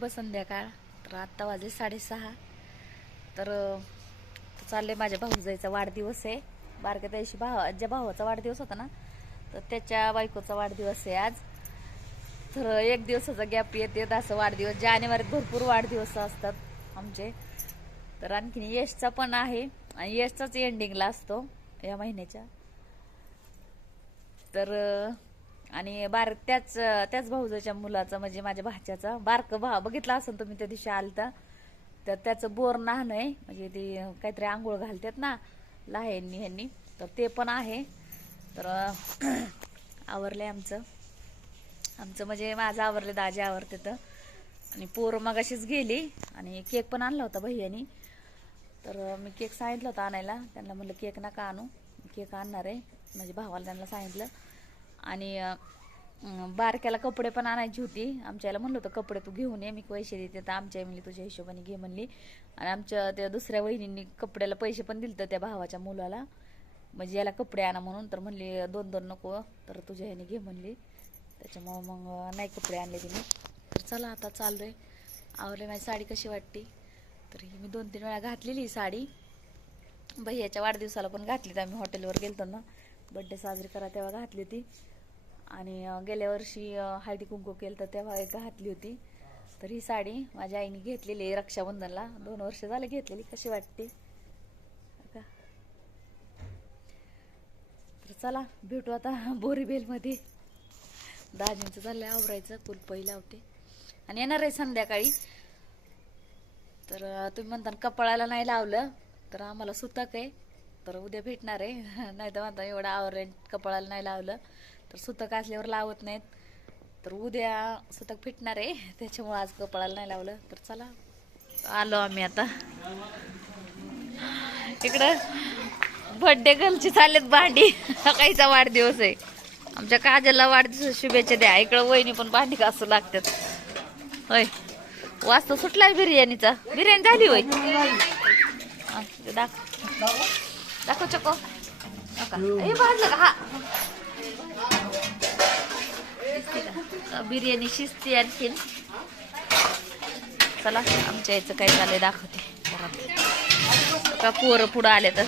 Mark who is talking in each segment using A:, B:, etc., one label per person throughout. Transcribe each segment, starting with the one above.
A: शुभ संध्याकाळ तर आत्ता वाजले साडेसहा. तर चालले माझ्या भाऊजाईचा वाढदिवस आहे. बारक्या त्याशी भावा ज्या भावाचा वाढदिवस होता ना तर त्याच्या बायकोचा वाढदिवस आहे आज. तर एक दिवसाचा गॅप येत असं वाढदिवस जानेवारीत भरपूर वाढदिवस असतात आमचे. तर आणखीन यशचा पण आहे आणि यशचाच एंडिंगला असतो या महिन्याच्या. तर आणि बार त्याच त्याच भाऊजाच्या मुलाचा म्हणजे माझ्या भाच्याचा बारक भाव बघितला असेल तुम्ही त्या दिवशी आलता तर त्याचं बोर नाहन आहे म्हणजे ते काहीतरी आंघोळ घालतात ना लाहेंनी ह्यांनी तर ते पण आहे. तर आवरलं आहे आमचं. आमचं म्हणजे माझं आवरलं दाजी आवरते तर. आणि पोरं मगाशीच गेली आणि केक पण आणला होता भैयानी. तर मी केक सांगितलं होतं आणायला त्यांना म्हणलं केक नका आणू केक आणणार आहे. म्हणजे भावाला त्यांना सांगितलं. आणि बारक्याला कपडे पण आणायची होती. आमच्या याला म्हणलं होतं कपडे तू घेऊन ये मी पैसे देते. तर आमच्या म्हणली तुझ्या हिशोबाने घे म्हणली. आणि आमच्या त्या दुसऱ्या वहिनींनी कपड्याला पैसे पण दिलतं त्या भावाच्या मुलाला. म्हणजे याला कपडे आणा म्हणून. तर म्हणली दोन दोन नको तर तुझ्या ह्याने घे म्हणली. त्याच्यामुळं मग नाही कपडे आणले तिने. तर चला आता चाललोय. आवडले माझी साडी कशी वाटते? तर ही मी दोन तीन वेळा घातलेली साडी. भैयाच्या वाढदिवसाला पण घातली तर आम्ही. हॉटेलवर गेलतो ना. बड्डे साजरी करा तेव्हा घातली होती. आणि गेल्या वर्षी हळदी कुंकू केलं तर तेव्हा एक घातली होती. तर ही साडी माझ्या आईने घेतलेली आहे रक्षाबंधनला. दोन वर्ष झाले घेतलेली. कशी वाटते? का तर चला भेटू आता बोरीबेलमध्ये. दाजींचं चाललंय आवरायचं. कुलपही लावते. आणि येणार आहे संध्याकाळी. तर तुम्ही म्हणता कपाळाला नाही लावलं तर आम्हाला सुतक आहे. तर उद्या भेटणार आहे. नाही तर म्हणता एवढं आवरण कपाळाला नाही लावलं. तर सुतक असल्यावर लावत नाहीत. तर उद्या सुतक फिटणार आहे. त्याच्यामुळं आज कपाळाला नाही लावलं. तर चला आलो आम्ही आता. इकडं बड्डे गर्लची चाललेत भांडी. सकाळीचा वाढदिवस आहे. आमच्या काजलला वाढदिवस शुभेच्छा द्या. इकडं वहिनी पण भांडी घासू लागतात. होय. वाजता सुटलाय बिर्याणीचा. बिर्याणी झाली होय. दाखव. दाखव चको. हे भाजलं का? हा. बिर्याणी शिजते आणखीन. चला आमच्या याचं काय चाललंय दाखवते. का पोरं पुढं आले तर?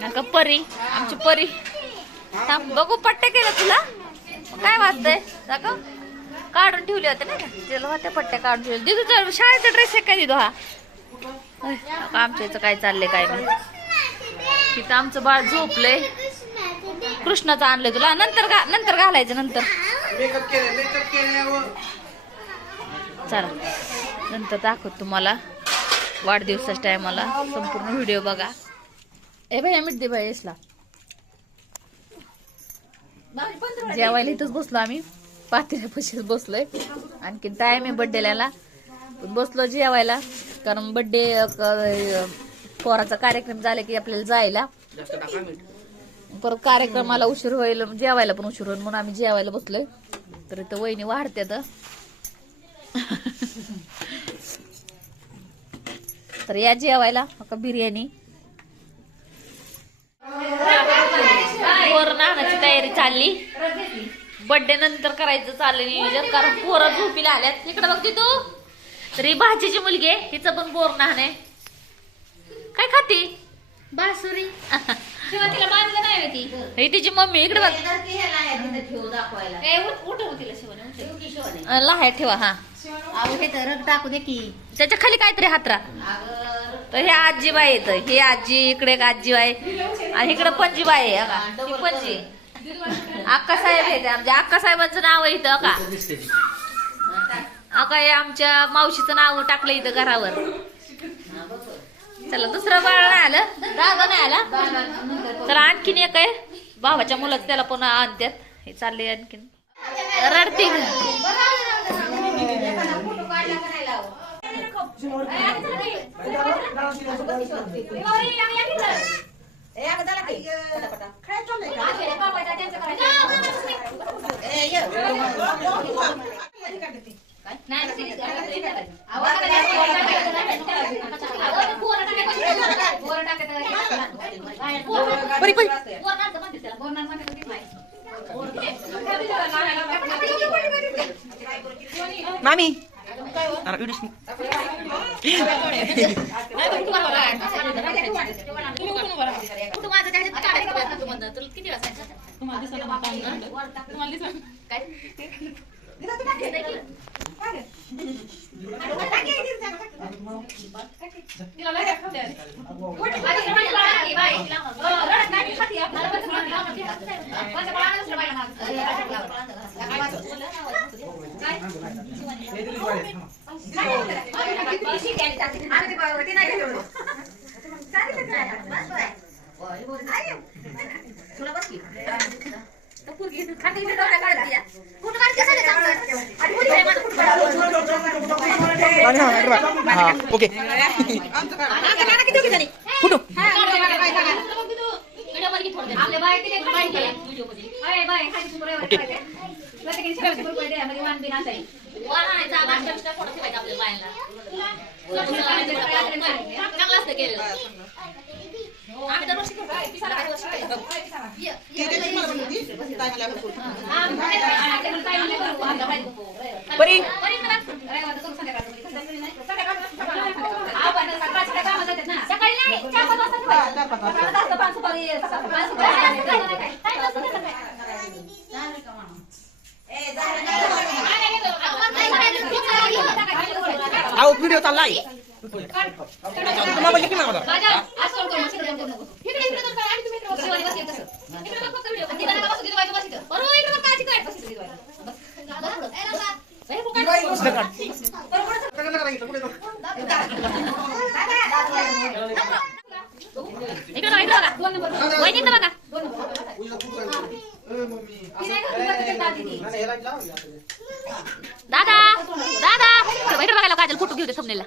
A: नका परी? आमची परी. थांब बघू पट्टे केलं तुला? काय वाजतंय? दाखव काढून ठेवले होते ना त्याला होत्या पट्ट्या काढून ठेवले. दिदू तर शाळेचा ड्रेस आहे काय दिदू हा? आमच्या इथं काय चाललंय काय नाही? तिथं आमचं बाळ झोपलंय. कृष्णाचं आणलंय तुला. नंतर घा नंतर घालायचं नंतर. चला नंतर दाखवत तुम्हाला. वाढदिवसाच्या टायमाला संपूर्ण व्हिडिओ बघा. ए भाई मीठ दे भाई यसला. जेवायला इथंच बसलो आम्ही. पातेल्यापाशीच बसलोय. आणखी टाइम आहे पण बसलो जेवायला. कारण बर्थडे पोराचा कार्यक्रम झाला की आपल्याला जायला. परत कार्यक्रमाला उशीर होईल जेवायला पण उशीर होईल म्हणून आम्ही जेवायला बसलोय. तर इथं वहिनी वाढत्यात तर या जेवायला का बिर्याणी. पोरं नाहण्याची तयारी चालली. बर्थडे नंतर करायचं चाललं नियोजन कारण पोरं झोपीला आल्यात. इकडे बघते तू तर भाजीची मुलगी आहे हिचं पण बोर आहे. काय खाती?
B: बासुरी. शिवा तिला बांधलं नाही होती
A: ही. तिची मम्मी इकडे बघ.
B: ए, उठ- उठव तिला शिवाने
A: अं, लहाय ठेवा हा.
B: अहो हे तर रग टाकू दे की.
A: त्याच्याखाली काहीतरी हातरा. तर हे आजीबाई येत ही आजी इकडे एक आजीबाई. आणि इकडे पणजीबाई आहे का? ही पणजी. अक्का साहेब येते आमच्या अक्का साहेबांचं नाव आहे इथं का?
C: दिसते.
A: अका हे आमच्या मावशीचं नाव टाकलं इथं घरावर. चला दुसरं बाळ नाही आलं. दादा नाही आला. तर आणखीन एक आहे. भावाच्या मुलाचं त्याला पण आणतात हे चालले आणखीन. रडते.
D: मामी. अरे
B: किती वेळा सांगितलं
D: हा ओके कुठं
B: आपल्या बाय तिथे बाय केला व्हिडिओमध्ये अरे बाय खाली सुपर
D: ओके.
B: प्रत्येकाने शंभर रुपये द्या म्हणजे वाण बिन असाई वाण आणायचा आता आमच्या एक्स्ट्रा फोटो ठेवायचा आपल्या बायला चांगलं असतं केलेलं आम्ही दरवर्षी करतो पिसाला काही वर्षी करतो. ये, ये, ये, ये. हा, काय नाही, काय नाही करू, आपल्या बायला करू.
D: परी अहो व्हिडिओ चाललाय. तुम्हाला की मला
B: राजा, आज बघ. दोन नंबर. वहिनी इकडे बघा. दोन नंबर. दादी. दादा. इकडे बघायला काजल फोटो घेऊ दे thumbnail ला.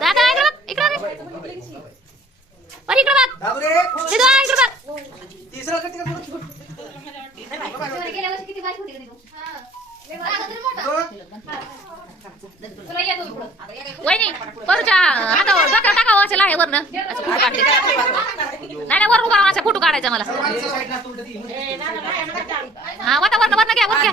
B: दादा. इकडे बघ इकडे बघ. इकडे बघ. इकडे बघ.
C: तिसरा
B: गेल्या वर्षी किती बाईक होती का वहिनी परूच्या हातावर डोक्यावर टाकावं असेल आहे वरनं असं फोटो काढते नाही नाही वर उभा असा फोटो काढायचा मला. हा वाता वरनं वरनं घ्या वर घ्या.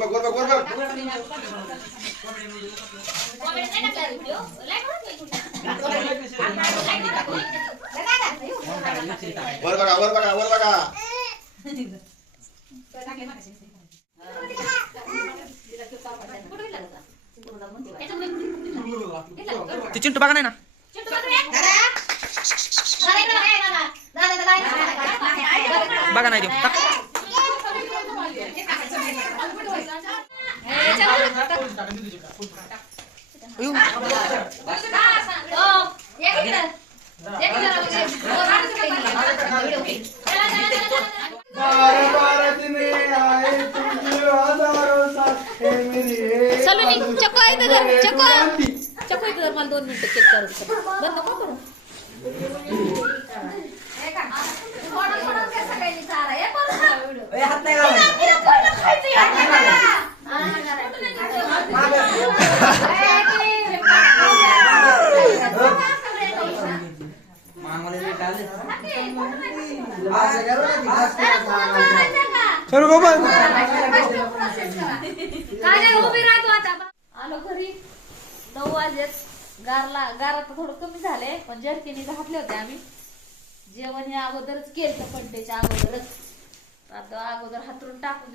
B: काय काजल देव
D: हे परी हो.
E: वर बघा वर बघा वर बघा
D: ते चिंटू बघा नाही ना बघा नाही देऊ टाक. अयो.
C: बारा बारा दिने आए तुझे हजारों साथ हे मेरी
B: सलोनी चको आहे इथं चको चको इथं मला दोन मिनिटं चेक करू बंद नको करू
C: चल बाबा
B: काय उभी राहतो आता
A: आलो घरी नऊ वाजेत गारला गारा तर थोडं कमी झालंय पण जर्किनी घातले होते आम्ही जेवण हे अगोदरच केलं पंटेच्या अगोदरच. आता अगोदर हातरून टाकून